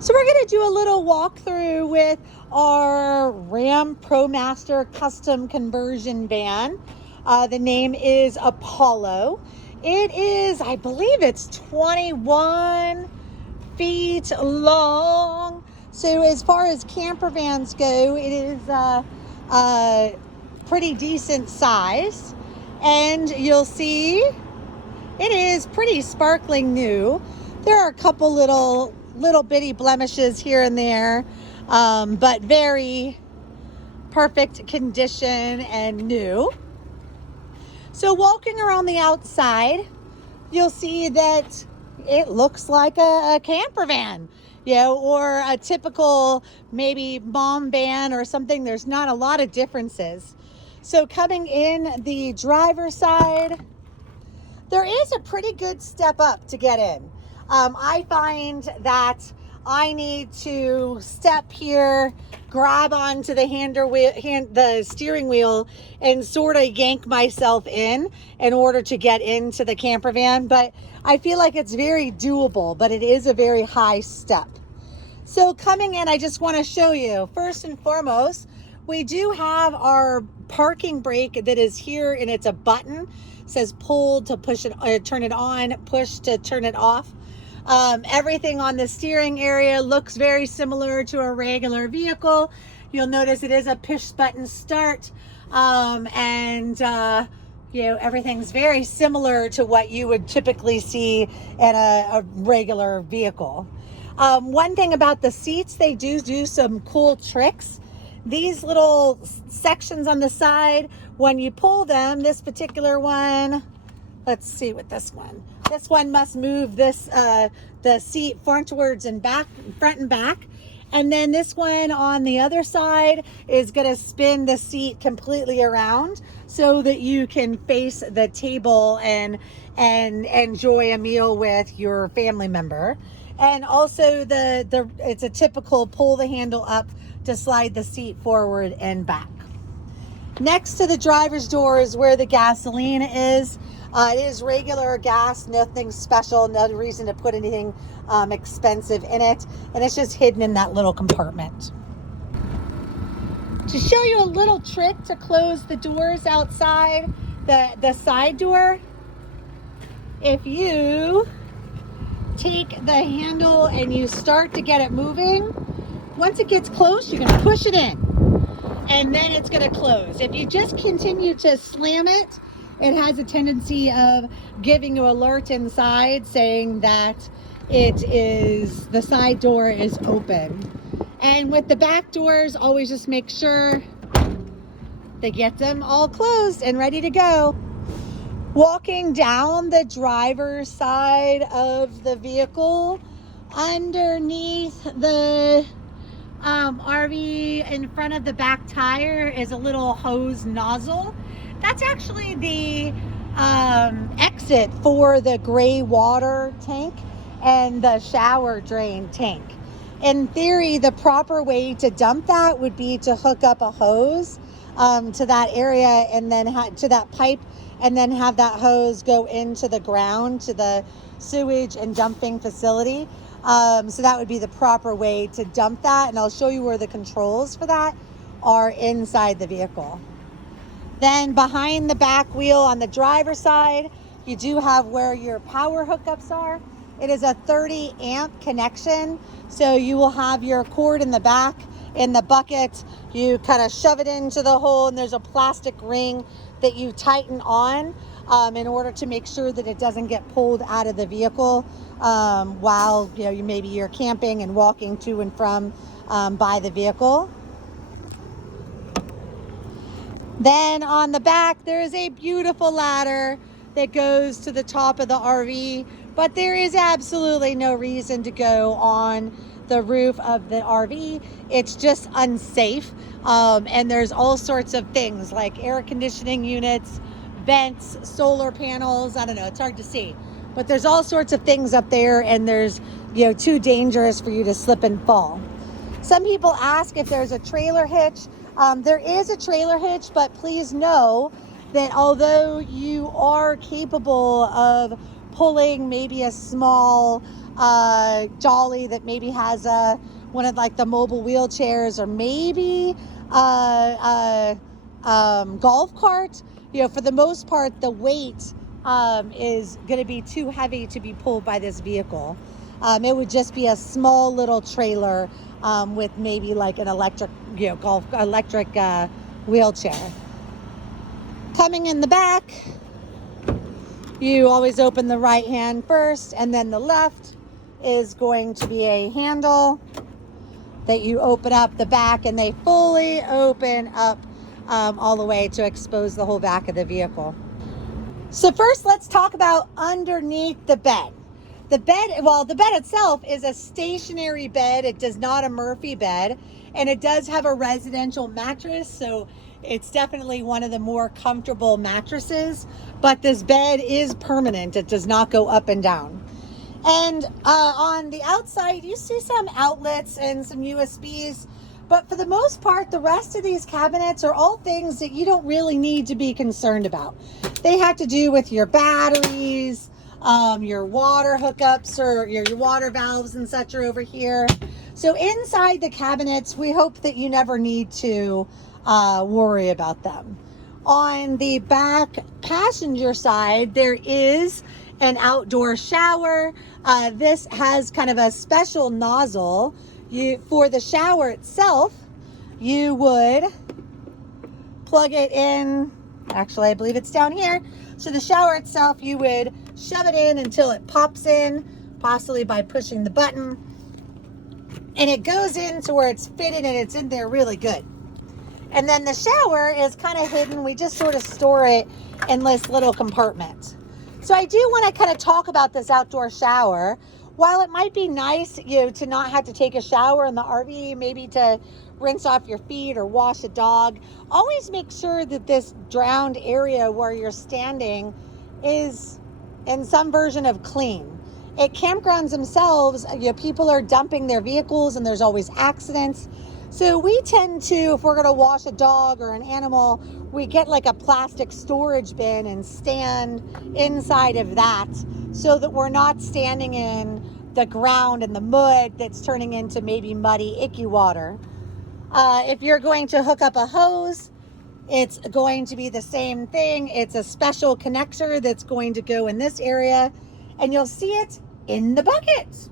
So we're going to do a little walkthrough with our Ram ProMaster custom conversion van. The name is Apollo. It is, I believe it's 21 feet long. So as far as camper vans go, it is a pretty decent size. And you'll see it is pretty sparkling new. There are a couple little bitty blemishes here and there, but very perfect condition and new. So walking around the outside, you'll see that it looks like a camper van, or a typical maybe mom van or something. There's not a lot of differences. So coming in the driver's side, there is a pretty good step up to get in. I find that I need to step here, grab onto the the steering wheel, and sort of yank myself in order to get into the camper van. But I feel like it's very doable, but it is a very high step. So coming in, I just want to show you, first and foremost, we do have our parking brake that is here, and it's a button. It says pull to push it, turn it on, push to turn it off. Everything on the steering area looks very similar to a regular vehicle. You'll notice it is a push button start, everything's very similar to what you would typically see in a regular vehicle. One thing about the seats, they do some cool tricks. These little sections on the side, when you pull them, this particular one, let's see what this one must move this the seat frontwards and back, front and back. And then this one on the other side is going to spin the seat completely around so that you can face the table and enjoy a meal with your family member. And also it's a typical pull the handle up to slide the seat forward and back. Next to the driver's door is where the gasoline is. It is regular gas, nothing special, no reason to put anything expensive in it. And it's just hidden in that little compartment. To show you a little trick to close the doors outside, the side door, if you take the handle and you start to get it moving, once it gets close, you're going to push it in, and then it's going to close. If you just continue to slam it, it has a tendency of giving you an alert inside saying that the side door is open. And with the back doors, always just make sure they get them all closed and ready to go. Walking down the driver's side of the vehicle, underneath the RV in front of the back tire is a little hose nozzle. That's actually the exit for the gray water tank and the shower drain tank. In theory, the proper way to dump that would be to hook up a hose to that area and then to that pipe, and then have that hose go into the ground to the sewage and dumping facility. So that would be the proper way to dump that, and I'll show you where the controls for that are inside the vehicle. Then behind the back wheel on the driver's side, you do have where your power hookups are. It is a 30 amp connection, so you will have your cord in the back in the bucket. You kind of shove it into the hole, and there's a plastic ring that you tighten on in order to make sure that it doesn't get pulled out of the vehicle while maybe you're camping and walking to and from by the vehicle. Then on the back, there is a beautiful ladder that goes to the top of the RV, but there is absolutely no reason to go on the roof of the RV. It's just unsafe. And there's all sorts of things like air conditioning units, vents, solar panels. I don't know, it's hard to see, but there's all sorts of things up there, and there's too dangerous for you to slip and fall. Some people ask if there's a trailer hitch. There is a trailer hitch, but please know that although you are capable of pulling maybe a small dolly that maybe has one of like the mobile wheelchairs, or maybe golf cart, for the most part, the weight is going to be too heavy to be pulled by this vehicle. It would just be a small little trailer with maybe like an electric, electric wheelchair. Coming in the back, you always open the right hand first, and then the left is going to be a handle that you open up the back, and they fully open up all the way to expose the whole back of the vehicle. So first, let's talk about underneath the bed. The bed itself is a stationary bed. It does not a Murphy bed, and it does have a residential mattress, so it's definitely one of the more comfortable mattresses, but this bed is permanent. It does not go up and down. And on the outside, you see some outlets and some USBs, but for the most part, the rest of these cabinets are all things that you don't really need to be concerned about. They have to do with your batteries, your water hookups, or your water valves and such are over here. So inside the cabinets, we hope that you never need to worry about them. On the back passenger side, there is an outdoor shower. This has kind of a special nozzle. For the shower itself, you would plug it in. Actually, I believe it's down here. So the shower itself, you would shove it in until it pops in, possibly by pushing the button. And it goes into where it's fitted, and it's in there really good. And then the shower is kind of hidden. We just sort of store it in this little compartment. So I do want to kind of talk about this outdoor shower. While it might be nice, to not have to take a shower in the RV, maybe to rinse off your feet or wash a dog, always make sure that this drowned area where you're standing is in some version of clean. At campgrounds themselves, people are dumping their vehicles, and there's always accidents. So we tend to, if we're going to wash a dog or an animal, we get like a plastic storage bin and stand inside of that, so that we're not standing in the ground and the mud that's turning into maybe muddy, icky water. If you're going to hook up a hose, it's going to be the same thing. It's a special connector that's going to go in this area, and you'll see it in the bucket.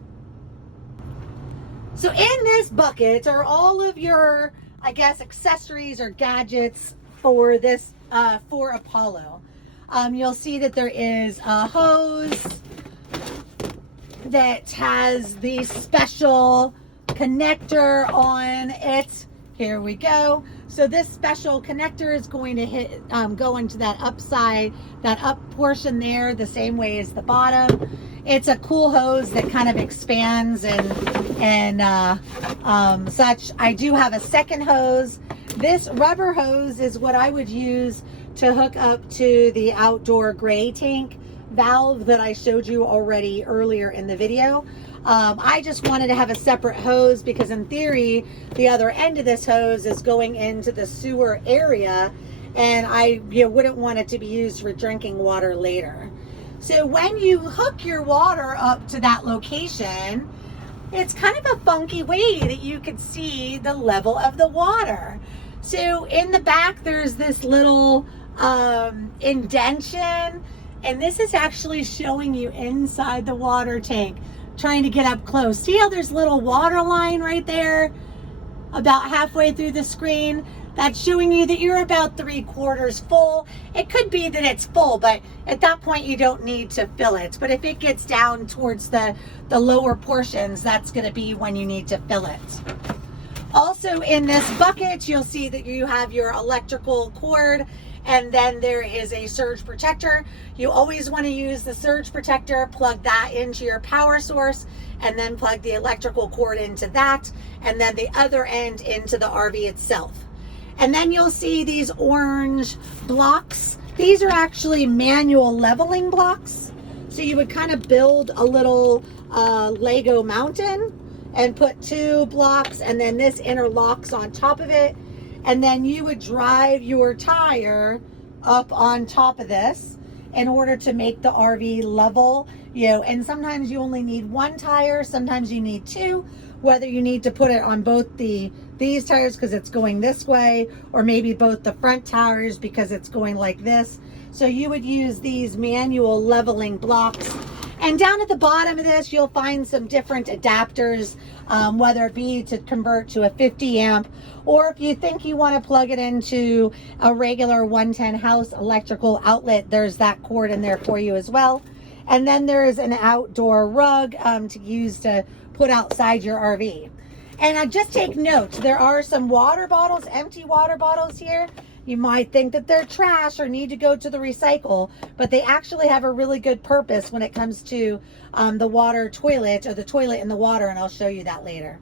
So in this bucket are all of your, accessories or gadgets for this, for Apollo. You'll see that there is a hose that has the special connector on it. Here we go. So this special connector is going to go into that up portion there, the same way as the bottom. It's a cool hose that kind of expands and such. I do have a second hose. This rubber hose is what I would use to hook up to the outdoor gray tank valve that I showed you already earlier in the video. I just wanted to have a separate hose because in theory, the other end of this hose is going into the sewer area, and I wouldn't want it to be used for drinking water later. So when you hook your water up to that location, it's kind of a funky way that you can see the level of the water. So in the back, there's this little indentation, and this is actually showing you inside the water tank, trying to get up close. See how there's a little water line right there about halfway through the screen? That's showing you that you're about 3/4 full. It could be that it's full, but at that point you don't need to fill it. But if it gets down towards the lower portions, that's going to be when you need to fill it. Also in this bucket, you'll see that you have your electrical cord, and then there is a surge protector. You always want to use the surge protector, plug that into your power source, and then plug the electrical cord into that, and then the other end into the RV itself. And then you'll see these orange blocks. These are actually manual leveling blocks. So you would kind of build a little Lego mountain and put 2 blocks, and then this interlocks on top of it. And then you would drive your tire up on top of this. in order to make the RV level, and sometimes you only need one tire, sometimes you need two, whether you need to put it on both these tires because it's going this way, or maybe both the front tires because it's going like this. So you would use these manual leveling blocks. And down at the bottom of this, you'll find some different adapters, whether it be to convert to a 50 amp, or if you think you want to plug it into a regular 110 house electrical outlet, there's that cord in there for you as well. And then there's an outdoor rug to use to put outside your RV. And just take note, there are some water bottles, empty water bottles here. You might think that they're trash or need to go to the recycle, but they actually have a really good purpose when it comes to the water toilet, or the toilet in the water, and I'll show you that later.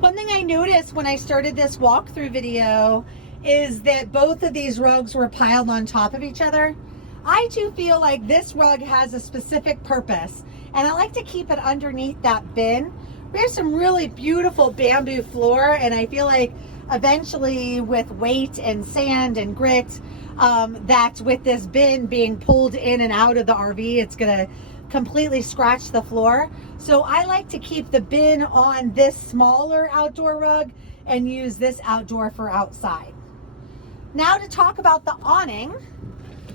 One thing I noticed when I started this walkthrough video is that both of these rugs were piled on top of each other. I too feel like this rug has a specific purpose, and I like to keep it underneath that bin. We have some really beautiful bamboo floor, and I feel like eventually with weight and sand and grit, that with this bin being pulled in and out of the RV, it's gonna completely scratch the floor. So I like to keep the bin on this smaller outdoor rug and use this outdoor for outside. Now to talk about the awning.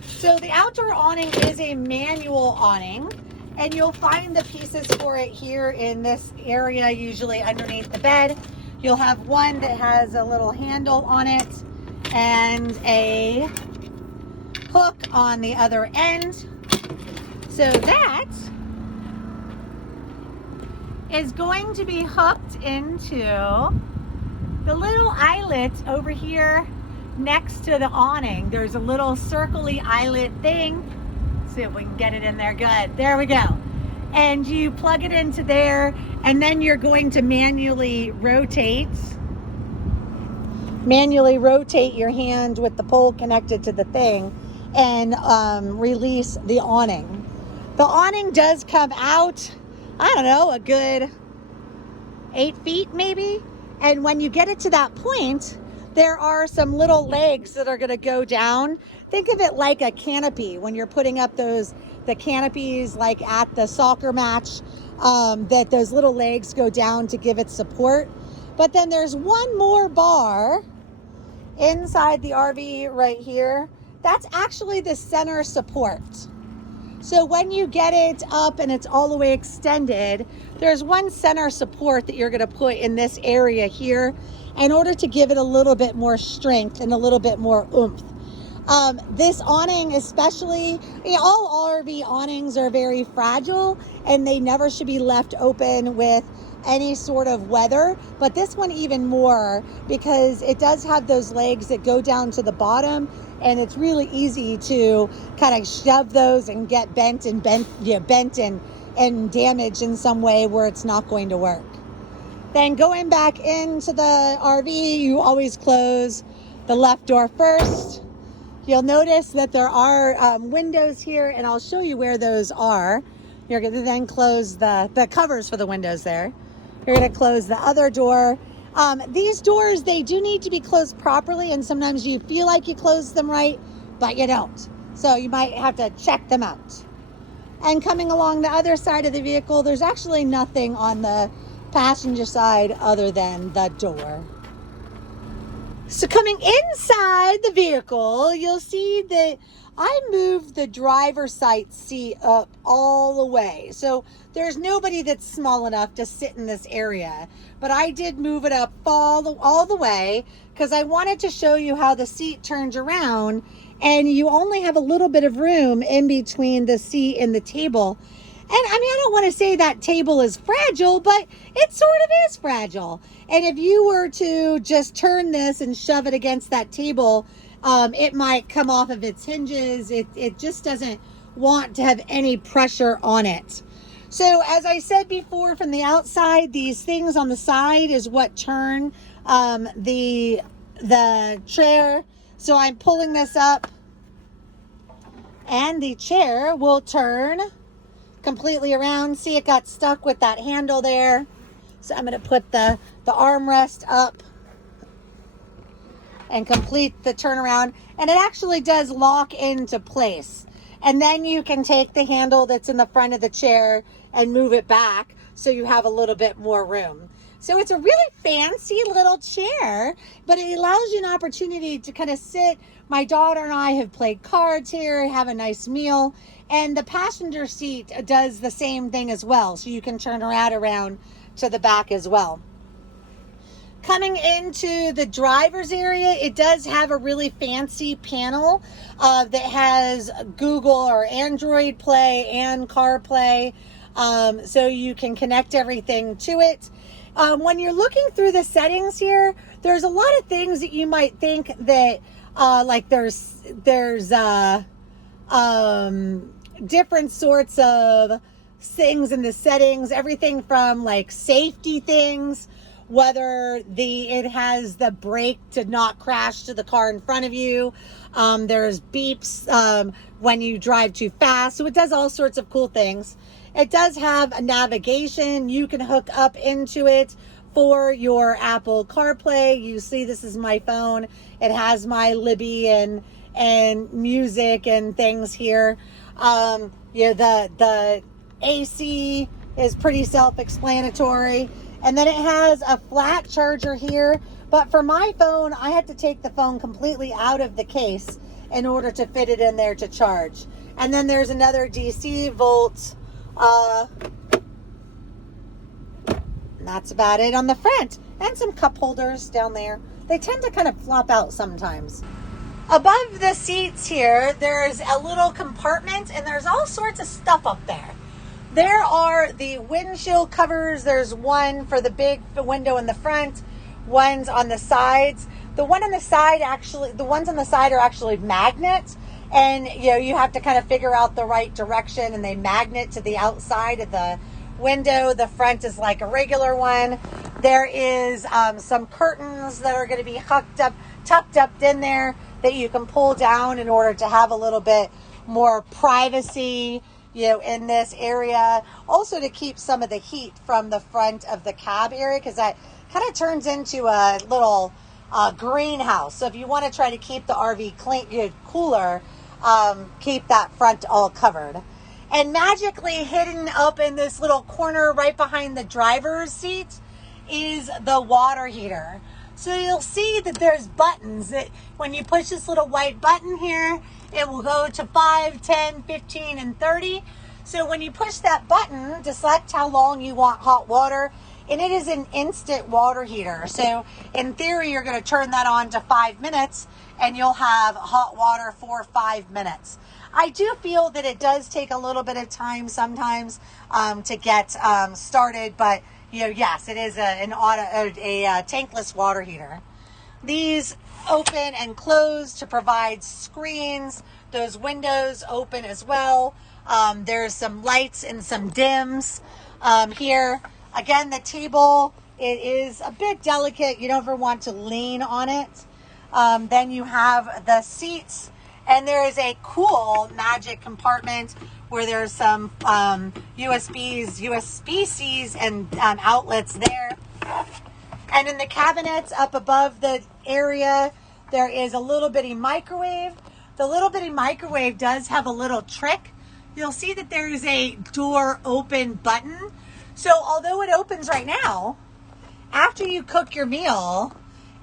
So the outdoor awning is a manual awning, and you'll find the pieces for it here in this area, usually underneath the bed. You'll have one that has a little handle on it and a hook on the other end. So that is going to be hooked into the little eyelet over here next to the awning. There's a little circly eyelet thing. Let's see if we can get it in there. Good. There we go. And you plug it into there, and then you're going to manually rotate your hand with the pole connected to the thing and release the awning. The awning does come out, I don't know, a good 8 feet maybe. And when you get it to that point, there are some little legs that are going to go down. Think of it like a canopy when you're putting up the canopies like at the soccer match, that those little legs go down to give it support. But then there's one more bar inside the RV right here. That's actually the center support. So when you get it up and it's all the way extended, there's one center support that you're going to put in this area here in order to give it a little bit more strength and a little bit more oomph. This awning especially, all RV awnings are very fragile and they never should be left open with any sort of weather, but this one even more, because it does have those legs that go down to the bottom, and it's really easy to kind of shove those and get bent and damaged in some way where it's not going to work. Then going back into the RV, you always close the left door first. You'll notice that there are windows here, and I'll show you where those are. You're going to then close the covers for the windows there. You're going to close the other door. These doors, they do need to be closed properly, and sometimes you feel like you closed them right, but you don't. So you might have to check them out. And coming along the other side of the vehicle, there's actually nothing on the passenger side other than the door. So coming inside the vehicle, you'll see that I moved the driver's side seat up all the way. So there's nobody that's small enough to sit in this area, but I did move it up all the way because I wanted to show you how the seat turns around, and you only have a little bit of room in between the seat and the table. And I mean, I don't want to say that table is fragile, but it sort of is fragile. And if you were to just turn this and shove it against that table, it might come off of its hinges. It just doesn't want to have any pressure on it. So as I said before, from the outside, these things on the side is what turn the chair. So I'm pulling this up, and the chair will turn completely around. See, it got stuck with that handle there. So I'm going to put the armrest up. and complete the turnaround. And it actually does lock into place. And then you can take the handle that's in the front of the chair and move it back so you have a little bit more room. So it's a really fancy little chair, but it allows you an opportunity to kind of sit. My daughter and I have played cards here, have a nice meal, and the passenger seat does the same thing as well. So you can turn around to the back as well. Coming into the driver's area, it does have a really fancy panel that has Google or Android Play and CarPlay, so you can connect everything to it. When you're looking through the settings here, there's a lot of things that you might think that like there's different sorts of things in the settings, everything from like safety things, whether it has the brake to not crash to the car in front of you. There's beeps when you drive too fast. So it does all sorts of cool things. It does have a navigation. You can hook up into it for your Apple CarPlay. You see, this is my phone. It has my Libby and music and things here. The AC is pretty self-explanatory. And then it has a flat charger here. But for my phone, I had to take the phone completely out of the case in order to fit it in there to charge. And then there's another DC volt. That's about it on the front. And some cup holders down there. They tend to kind of flop out sometimes. Above the seats here, there's a little compartment, and there's all sorts of stuff up there. There are the windshield covers. There's one for the big window in the front, ones on the sides. The ones on the side are actually magnets, and you have to kind of figure out the right direction, and they magnet to the outside of the window. The front is like a regular one. There is some curtains that are going to be tucked up in there that you can pull down in order to have a little bit more privacy in this area. Also to keep some of the heat from the front of the cab area, because that kind of turns into a little greenhouse. So if you want to try to keep the RV clean, cooler, keep that front all covered. And magically hidden up in this little corner right behind the driver's seat is the water heater. So you'll see that there's buttons that when you push this little white button here, it will go to 5, 10, 15, and 30. So when you push that button to select how long you want hot water, and it is an instant water heater. So in theory, you're going to turn that on to 5 minutes and you'll have hot water for 5 minutes. I do feel that it does take a little bit of time sometimes to get started, but yes, it is a tankless water heater. These open and close to provide screens. Those windows open as well. There's some lights and some dims here. Again, the table, it is a bit delicate. You don't ever want to lean on it. Then you have the seats, and there is a cool magic compartment where there's some USB-Cs and outlets there. And in the cabinets up above the area, there is a little bitty microwave. The little bitty microwave does have a little trick. You'll see that there is a door open button. So although it opens right now, after you cook your meal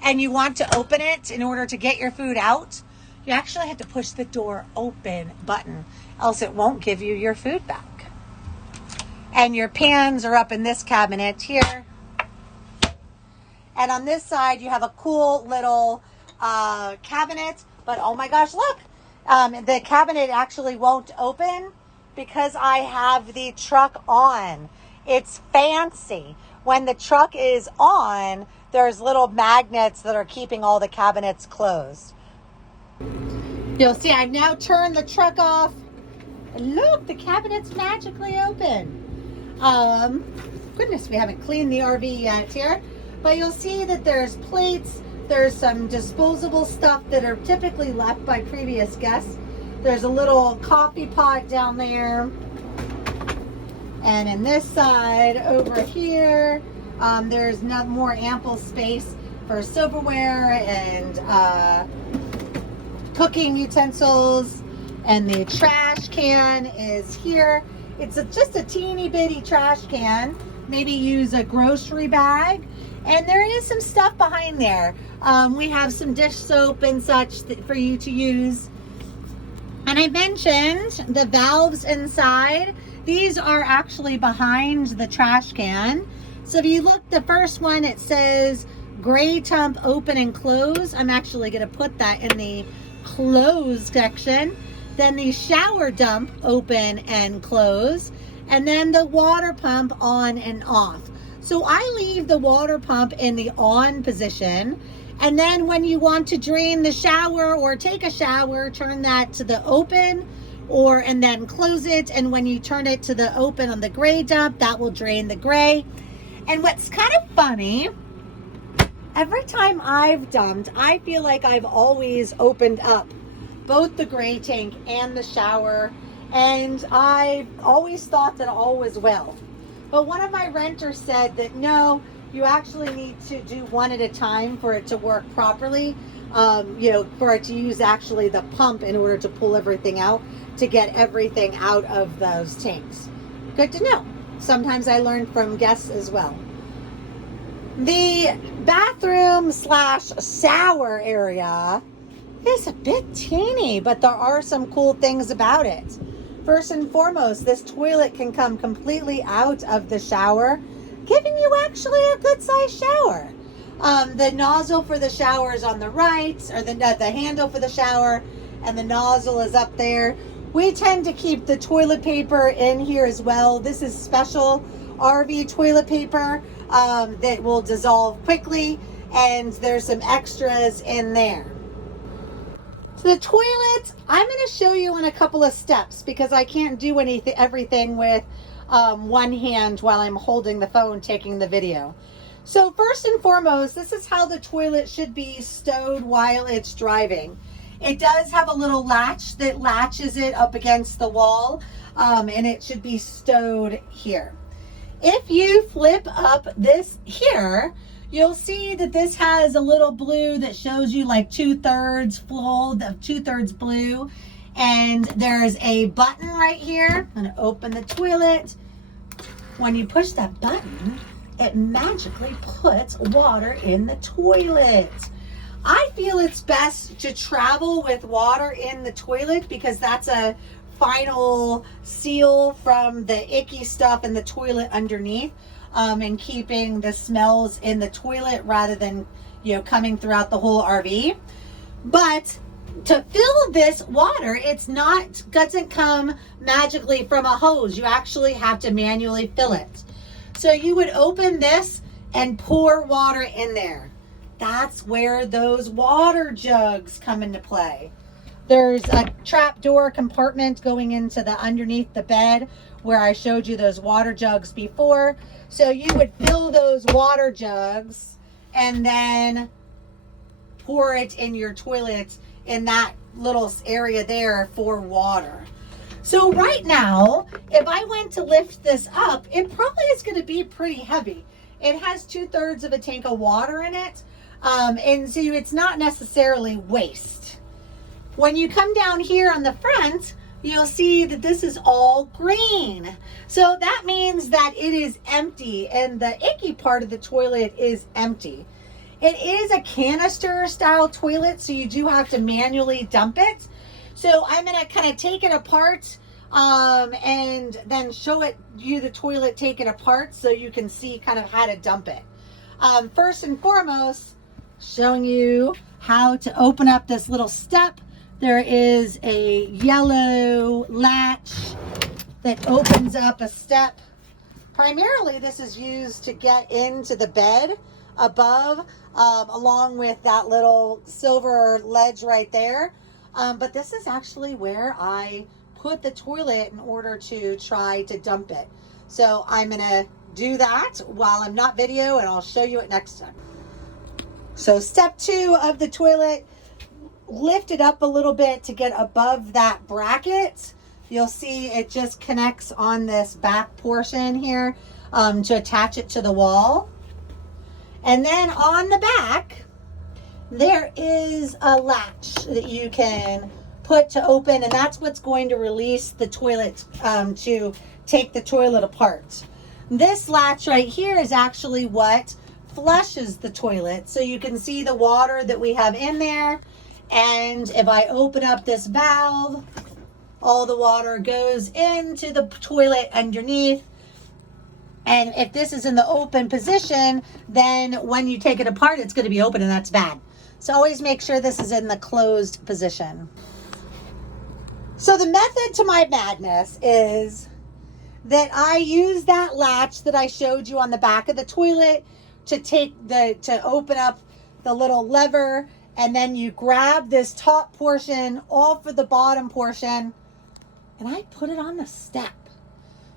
and you want to open it in order to get your food out, you actually have to push the door open button, else it won't give you your food back. And your pans are up in this cabinet here. And on this side, you have a cool little cabinet. But oh my gosh, look, the cabinet actually won't open because I have the truck on. It's fancy. When the truck is on, there's little magnets that are keeping all the cabinets closed. You'll see I've now turned the truck off. And look, the cabinet's magically open. Goodness, we haven't cleaned the RV yet here. But you'll see that there's plates. There's some disposable stuff that are typically left by previous guests. There's a little coffee pot down there. And in this side over here, there's no more ample space for silverware and cooking utensils. And the trash can is here. It's just a teeny bitty trash can. Maybe use a grocery bag. And there is some stuff behind there. We have some dish soap and such for you to use. And I mentioned the valves inside. These are actually behind the trash can. So if you look, the first one, it says gray tub open and close. I'm actually going to put that in the close section. Then the shower dump open and close. And then the water pump on and off. So I leave the water pump in the on position. And then when you want to drain the shower or take a shower, turn that to the open and then close it. And when you turn it to the open on the gray dump, that will drain the gray. And what's kind of funny, every time I've dumped, I feel like I've always opened up both the gray tank and the shower. And I always thought that all was well. But one of my renters said that no, you actually need to do one at a time for it to work properly. For it to use actually the pump in order to pull everything out, to get everything out of those tanks. Good to know. Sometimes I learn from guests as well. The bathroom / shower area is a bit teeny, but there are some cool things about it. First and foremost, this toilet can come completely out of the shower, giving you actually a good sized shower. The nozzle for the shower is on the right, or the handle for the shower, and the nozzle is up there. We tend to keep the toilet paper in here as well. This is special RV toilet paper that will dissolve quickly, and there's some extras in there. So the toilet, I'm going to show you in a couple of steps because I can't do everything with one hand while I'm holding the phone taking the video. So first and foremost, this is how the toilet should be stowed while it's driving. It does have a little latch that latches it up against the wall, and it should be stowed here. If you flip up this here, you'll see that this has a little blue that shows you like 2/3 full, 2/3 blue. And there's a button right here. I'm gonna open the toilet. When you push that button, it magically puts water in the toilet. I feel it's best to travel with water in the toilet because that's a final seal from the icky stuff in the toilet underneath. And keeping the smells in the toilet rather than, coming throughout the whole RV. But to fill this water, doesn't come magically from a hose. You actually have to manually fill it. So you would open this and pour water in there. That's where those water jugs come into play. There's a trap door compartment going into the underneath the bed where I showed you those water jugs before. So you would fill those water jugs and then pour it in your toilet in that little area there for water. So right now, if I went to lift this up, it probably is going to be pretty heavy. It has 2/3 of a tank of water in it. And so it's not necessarily waste. When you come down here on the front, you'll see that this is all green. So that means that it is empty and the icky part of the toilet is empty. It is a canister style toilet, so you do have to manually dump it. So I'm gonna kind of take it apart and then show you the toilet, take it apart so you can see kind of how to dump it. First and foremost, showing you how to open up this little step. There is a yellow latch that opens up a step. Primarily, this is used to get into the bed above, along with that little silver ledge right there. But this is actually where I put the toilet in order to try to dump it. So I'm gonna do that while I'm not video, and I'll show you it next time. So step 2 of the toilet, lift it up a little bit to get above that bracket. You'll see it just connects on this back portion here to attach it to the wall. And then on the back, there is a latch that you can put to open, and that's what's going to release the toilet to take the toilet apart. This latch right here is actually what flushes the toilet. So you can see the water that we have in there. And if I open up this valve, all the water goes into the toilet underneath. And if this is in the open position, then when you take it apart, it's going to be open, and that's bad. So always make sure this is in the closed position. So the method to my madness is that I use that latch that I showed you on the back of the toilet to open up the little lever, and then you grab this top portion off of the bottom portion, and I put it on the step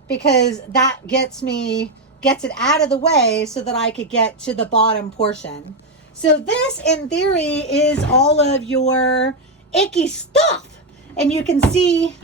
because that gets it out of the way so that I could get to the bottom portion. So this, in theory, is all of your icky stuff. And you can see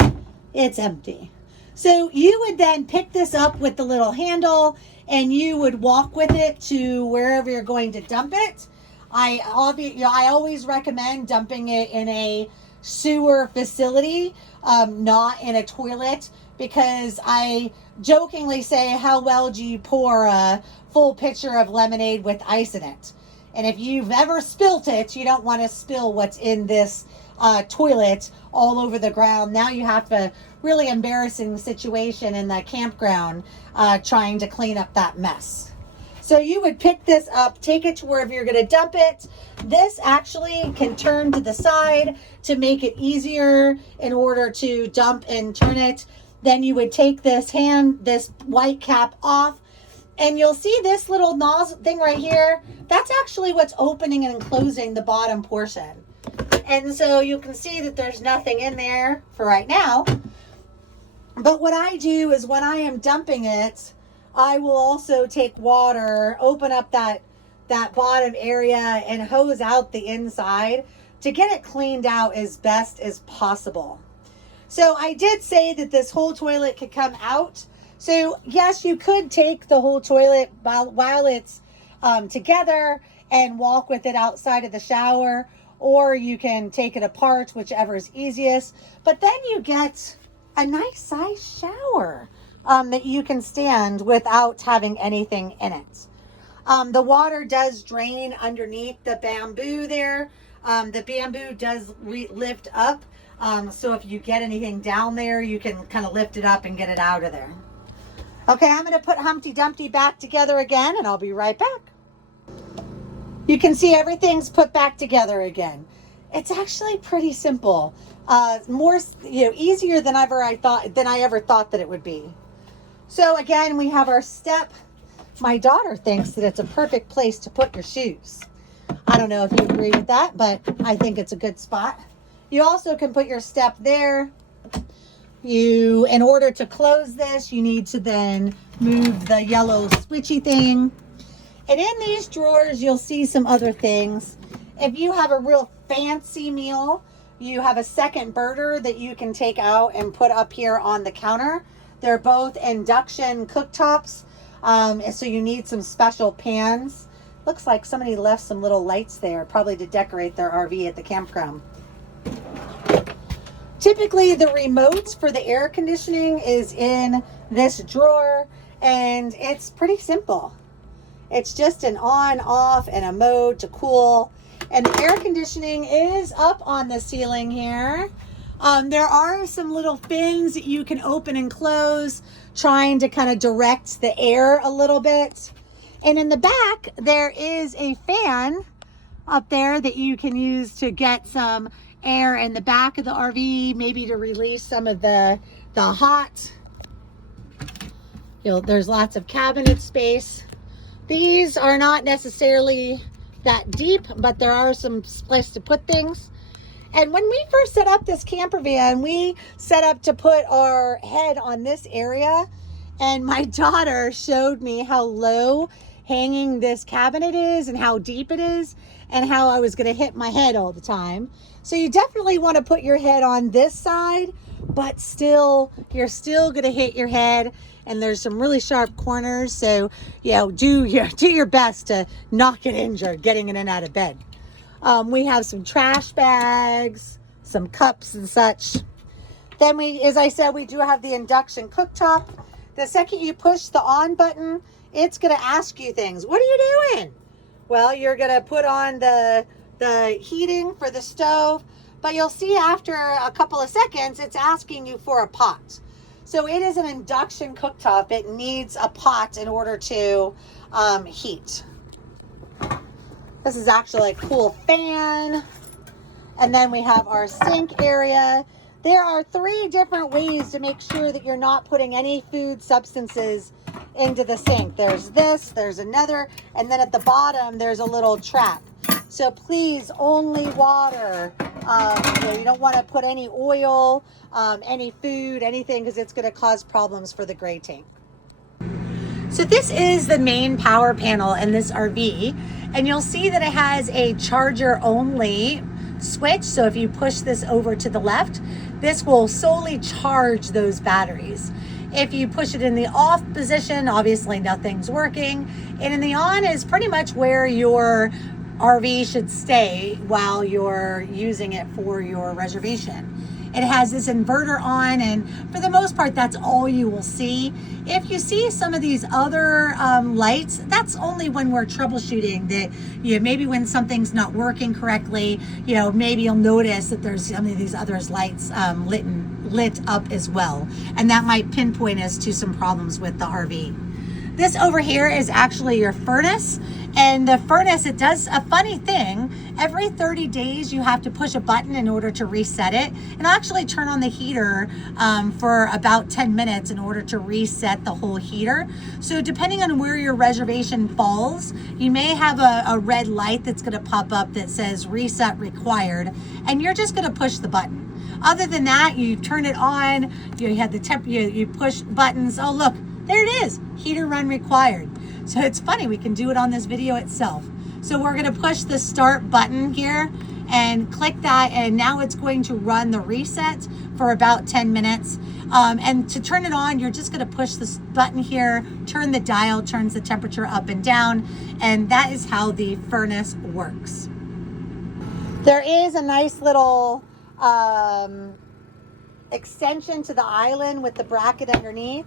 it's empty. So you would then pick this up with the little handle, and you would walk with it to wherever you're going to dump it. I always recommend dumping it in a sewer facility, not in a toilet, because I jokingly say, how well do you pour a full pitcher of lemonade with ice in it? And if you've ever spilt it, you don't want to spill what's in this toilet all over the ground. Now you have a really embarrassing situation in the campground trying to clean up that mess. So you would pick this up, take it to wherever you're going to dump it. This actually can turn to the side to make it easier in order to dump and turn it. Then you would take this white cap off, and you'll see this little nozzle thing right here. That's actually what's opening and closing the bottom portion. And so you can see that there's nothing in there for right now. But what I do is when I am dumping it, I will also take water, open up that bottom area, and hose out the inside to get it cleaned out as best as possible. So I did say that this whole toilet could come out. So yes, you could take the whole toilet while it's together and walk with it outside of the shower, or you can take it apart, whichever is easiest. But then you get a nice size shower that you can stand without having anything in it. The water does drain underneath the bamboo there. The bamboo does lift up. So if you get anything down there, you can kind of lift it up and get it out of there. Okay, I'm going to put Humpty Dumpty back together again, and I'll be right back. You can see everything's put back together again. It's actually pretty simple. More, easier than I ever thought that it would be. So again, we have our step. My daughter thinks that it's a perfect place to put your shoes. I don't know if you agree with that, but I think it's a good spot. You also can put your step there. In order to close this, you need to then move the yellow switchy thing. And in these drawers, you'll see some other things. If you have a real fancy meal, you have a second burner that you can take out and put up here on the counter. They're both induction cooktops, so you need some special pans. Looks like somebody left some little lights there, probably to decorate their RV at the campground. Typically, the remotes for the air conditioning is in this drawer, and it's pretty simple. It's just an on, off, and a mode to cool. And the air conditioning is up on the ceiling here. There are some little fins that you can open and close, trying to kind of direct the air a little bit. And in the back, there is a fan up there that you can use to get some air in the back of the RV, maybe to release some of the hot. There's lots of cabinet space. These are not necessarily that deep, but there are some place to put things. And when we first set up this camper van, we set up to put our head on this area, and my daughter showed me how low hanging this cabinet is and how deep it is and how I was going to hit my head all the time. So you definitely want to put your head on this side, but you're still going to hit your head. and there's some really sharp corners. So, you know, do your best to not get injured getting in and out of bed. We have some trash bags, some cups and such. Then as I said, we do have the induction cooktop. The second you push the on button, it's going to ask you things. What are you doing? Well, you're going to put on the heating for the stove, but you'll see after a couple of seconds, it's asking you for a pot. So it is an induction cooktop. It needs a pot in order to heat. This is actually a cool fan. And then we have our sink area. There are 3 different ways to make sure that you're not putting any food substances into the sink. There's this, there's another, and then at the bottom, there's a little trap. So please, only water. You don't want to put any oil, any food, anything, because it's going to cause problems for the gray tank. So this is the main power panel in this RV, and you'll see that it has a charger only switch. So if you push this over to the left, this will solely charge those batteries. If you push it in the off position, obviously nothing's working. And in the on is pretty much where your RV should stay while you're using it for your reservation. It has this inverter on, and for the most part, that's all you will see. If you see some of these other lights, that's only when we're troubleshooting that, maybe when something's not working correctly, maybe you'll notice that there's some of these other lights lit up as well. And that might pinpoint us to some problems with the RV. This over here is actually your furnace. And the furnace, it does a funny thing. Every 30 days, you have to push a button in order to reset it. And I'll actually turn on the heater for about 10 minutes in order to reset the whole heater. So depending on where your reservation falls, you may have a red light that's gonna pop up that says reset required, and you're just gonna push the button. Other than that, you turn it on, you have the temp, you push buttons. Oh, look, there it is, heater run required. So it's funny, we can do it on this video itself. So we're gonna push the start button here and click that, and now it's going to run the reset for about 10 minutes. And to turn it on, you're just gonna push this button here, turn the dial, turns the temperature up and down, and that is how the furnace works. There is a nice little extension to the island with the bracket underneath.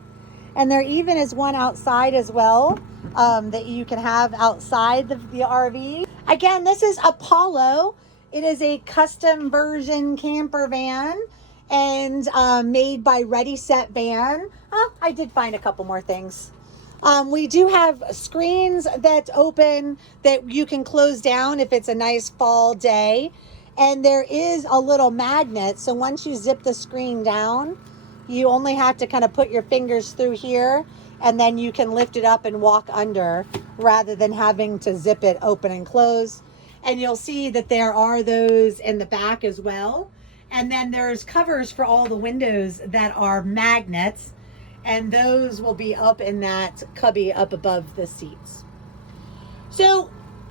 And there even is one outside as well that you can have outside the RV. Again, this is Apollo. It is a custom version camper van and made by Ready Set Van. Oh, I did find a couple more things. We do have screens that open that you can close down if it's a nice fall day. And there is a little magnet. So once you zip the screen down, you only have to kind of put your fingers through here, and then you can lift it up and walk under rather than having to zip it open and close. And you'll see that there are those in the back as well. And then there's covers for all the windows that are magnets, and those will be up in that cubby up above the seats. So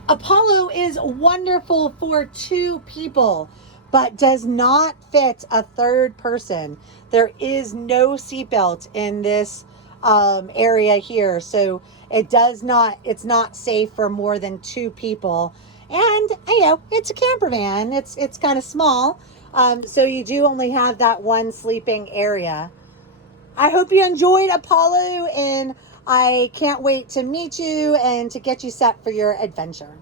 Apollo is wonderful for 2 people, but does not fit a 3rd person. There is no seatbelt in this area here. So it's not safe for more than 2 people. And, it's a camper van. It's kind of small. So you do only have that one sleeping area. I hope you enjoyed Apollo, and I can't wait to meet you and to get you set for your adventure.